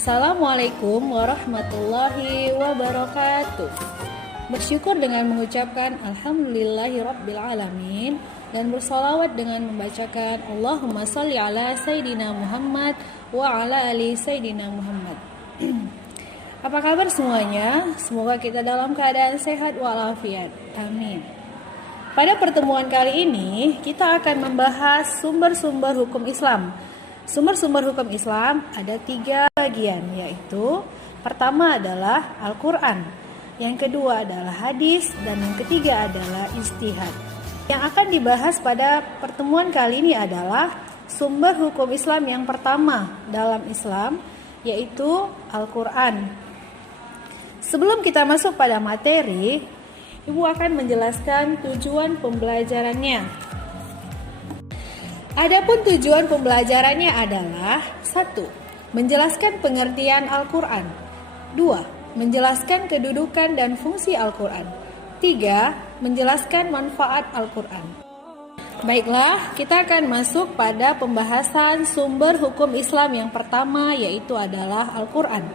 Assalamualaikum warahmatullahi wabarakatuh. Bersyukur dengan mengucapkan Alhamdulillahirrabbilalamin dan bersolawat dengan membacakan Allahumma salli ala Sayyidina Muhammad wa ala ali Sayyidina Muhammad. Apa kabar semuanya? Semoga kita dalam keadaan sehat walafiat. Amin. Pada pertemuan kali ini, kita akan membahas sumber-sumber hukum Islam. Sumber-sumber hukum Islam ada 3 bagian, yaitu pertama adalah Al-Quran, yang kedua adalah hadis, dan yang ketiga adalah ijtihad. Yang akan dibahas pada pertemuan kali ini adalah sumber hukum Islam yang pertama dalam Islam, yaitu Al-Quran. Sebelum kita masuk pada materi, Ibu akan menjelaskan tujuan pembelajarannya. Adapun tujuan pembelajarannya adalah 1. Menjelaskan pengertian Al-Quran. 2. Menjelaskan kedudukan dan fungsi Al-Quran. 3. Menjelaskan manfaat Al-Quran. Baiklah, kita akan masuk pada pembahasan sumber hukum Islam yang pertama, yaitu adalah Al-Quran.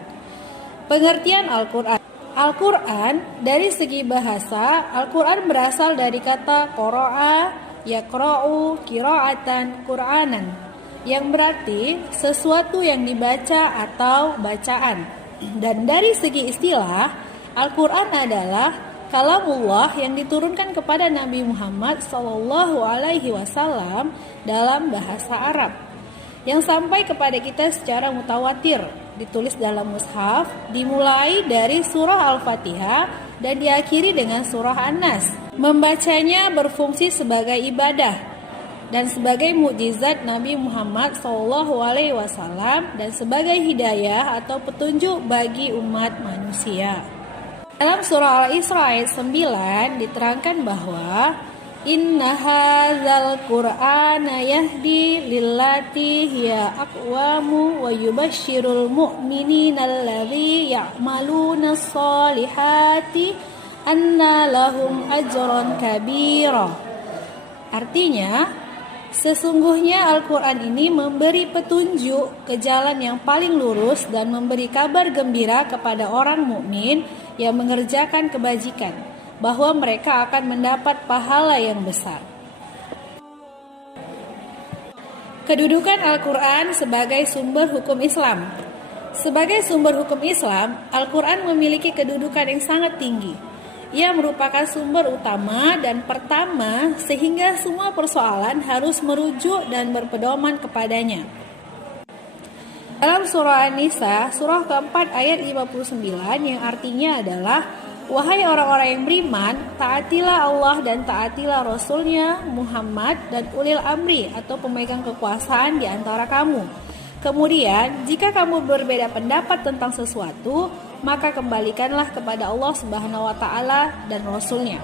Pengertian Al-Quran. Al-Quran dari segi bahasa, Al-Quran berasal dari kata qara'a, yaqra'u qira'atan Qur'anan, yang berarti sesuatu yang dibaca atau bacaan. Dan dari segi istilah, Al-Quran adalah kalamullah yang diturunkan kepada Nabi Muhammad SAW dalam bahasa Arab, yang sampai kepada kita secara mutawatir, ditulis dalam mushaf, dimulai dari surah Al-Fatihah dan diakhiri dengan surah An-Nas. Membacanya berfungsi sebagai ibadah dan sebagai mukjizat Nabi Muhammad SAW dan sebagai hidayah atau petunjuk bagi umat manusia. Dalam surah Al-Isra ayat 9 diterangkan bahwa Inna hadzal Qur'ana yahdi lillati hiya aqwamu wa yubashshirul mu'minina alladzi ya'maluna sholihati anna lahum ajran kabira. Artinya, sesungguhnya Al-Quran ini memberi petunjuk ke jalan yang paling lurus dan memberi kabar gembira kepada orang mukmin yang mengerjakan kebajikan, bahwa mereka akan mendapat pahala yang besar. Kedudukan Al-Quran sebagai sumber hukum Islam. Sebagai sumber hukum Islam, Al-Quran memiliki kedudukan yang sangat tinggi. Ia merupakan sumber utama dan pertama sehingga semua persoalan harus merujuk dan berpedoman kepadanya. Dalam surah An-Nisa, surah keempat ayat 59 yang artinya adalah wahai orang-orang yang beriman, taatilah Allah dan taatilah Rasulnya Muhammad dan ulil amri atau pemegang kekuasaan di antara kamu. Kemudian, jika kamu berbeda pendapat tentang sesuatu, maka kembalikanlah kepada Allah Subhanahu wa Ta'ala dan Rasulnya.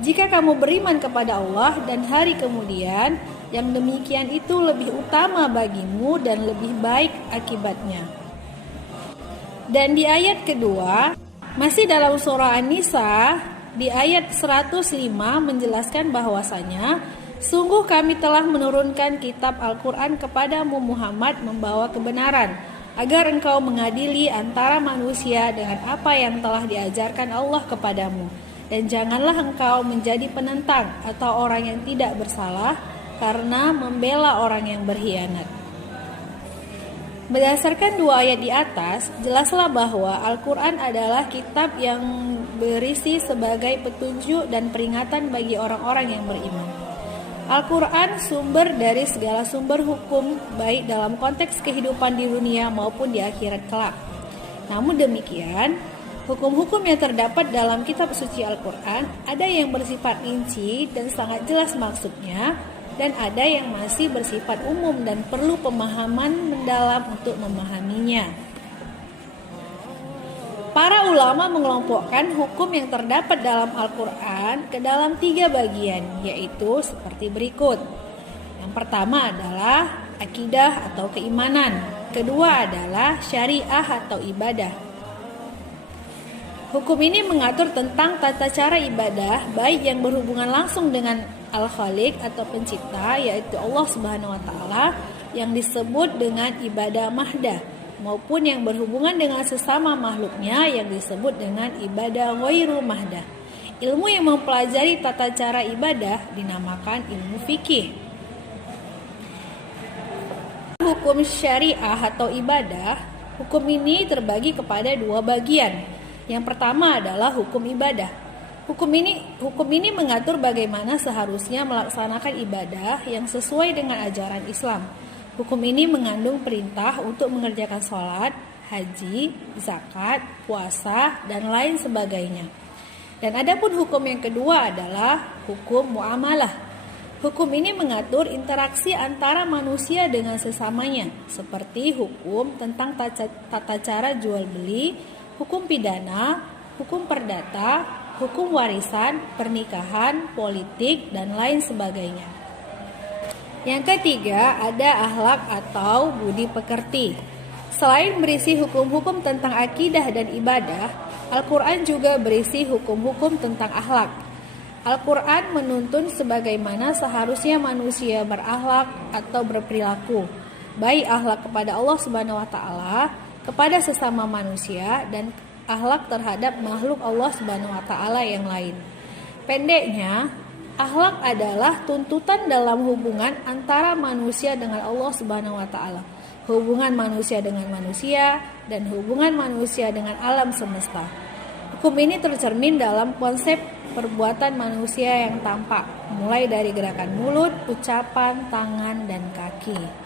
Jika kamu beriman kepada Allah dan hari kemudian, yang demikian itu lebih utama bagimu dan lebih baik akibatnya. Dan di ayat kedua, masih dalam surah An-Nisa, di ayat 105 menjelaskan bahwasanya sungguh kami telah menurunkan kitab Al-Quran kepadamu Muhammad membawa kebenaran, agar engkau mengadili antara manusia dengan apa yang telah diajarkan Allah kepadamu. Dan janganlah engkau menjadi penentang atau orang yang tidak bersalah karena membela orang yang berkhianat. Berdasarkan 2 ayat di atas, jelaslah bahwa Al-Quran adalah kitab yang berisi sebagai petunjuk dan peringatan bagi orang-orang yang beriman. Al-Quran sumber dari segala sumber hukum, baik dalam konteks kehidupan di dunia maupun di akhirat kelak. Namun demikian, hukum-hukum yang terdapat dalam kitab suci Al-Quran ada yang bersifat rinci dan sangat jelas maksudnya, dan ada yang masih bersifat umum dan perlu pemahaman mendalam untuk memahaminya. Para ulama mengelompokkan hukum yang terdapat dalam Al-Quran ke dalam 3 bagian, yaitu seperti berikut. Yang pertama adalah akidah atau keimanan. Kedua adalah syariah atau ibadah. Hukum ini mengatur tentang tata cara ibadah, baik yang berhubungan langsung dengan Al-Khaliq atau pencipta, yaitu Allah Subhanahu wa Ta'ala, yang disebut dengan ibadah mahdah, maupun yang berhubungan dengan sesama makhluknya yang disebut dengan ibadah ghairu mahdah. Ilmu yang mempelajari tata cara ibadah dinamakan ilmu fikih. Hukum syariah atau ibadah, hukum ini terbagi kepada dua bagian. Yang pertama adalah hukum ibadah. Hukum ini mengatur bagaimana seharusnya melaksanakan ibadah yang sesuai dengan ajaran Islam. Hukum ini mengandung perintah untuk mengerjakan sholat, haji, zakat, puasa, dan lain sebagainya. Dan adapun hukum yang kedua adalah hukum muamalah. Hukum ini mengatur interaksi antara manusia dengan sesamanya, seperti hukum tentang tata cara jual beli, hukum pidana, hukum perdata, hukum warisan, pernikahan, politik, dan lain sebagainya. Yang ketiga, ada akhlak atau budi pekerti. Selain berisi hukum-hukum tentang akidah dan ibadah, Al-Quran juga berisi hukum-hukum tentang akhlak. Al-Quran menuntun sebagaimana seharusnya manusia berakhlak atau berperilaku, baik akhlak kepada Allah Subhanahu wa taala, kepada sesama manusia, dan akhlak terhadap makhluk Allah Subhanahu wa taala yang lain. Pendeknya, akhlak adalah tuntutan dalam hubungan antara manusia dengan Allah Subhanahu wa taala, hubungan manusia dengan manusia, dan hubungan manusia dengan alam semesta. Hukum ini tercermin dalam konsep perbuatan manusia yang tampak, mulai dari gerakan mulut, ucapan, tangan, dan kaki.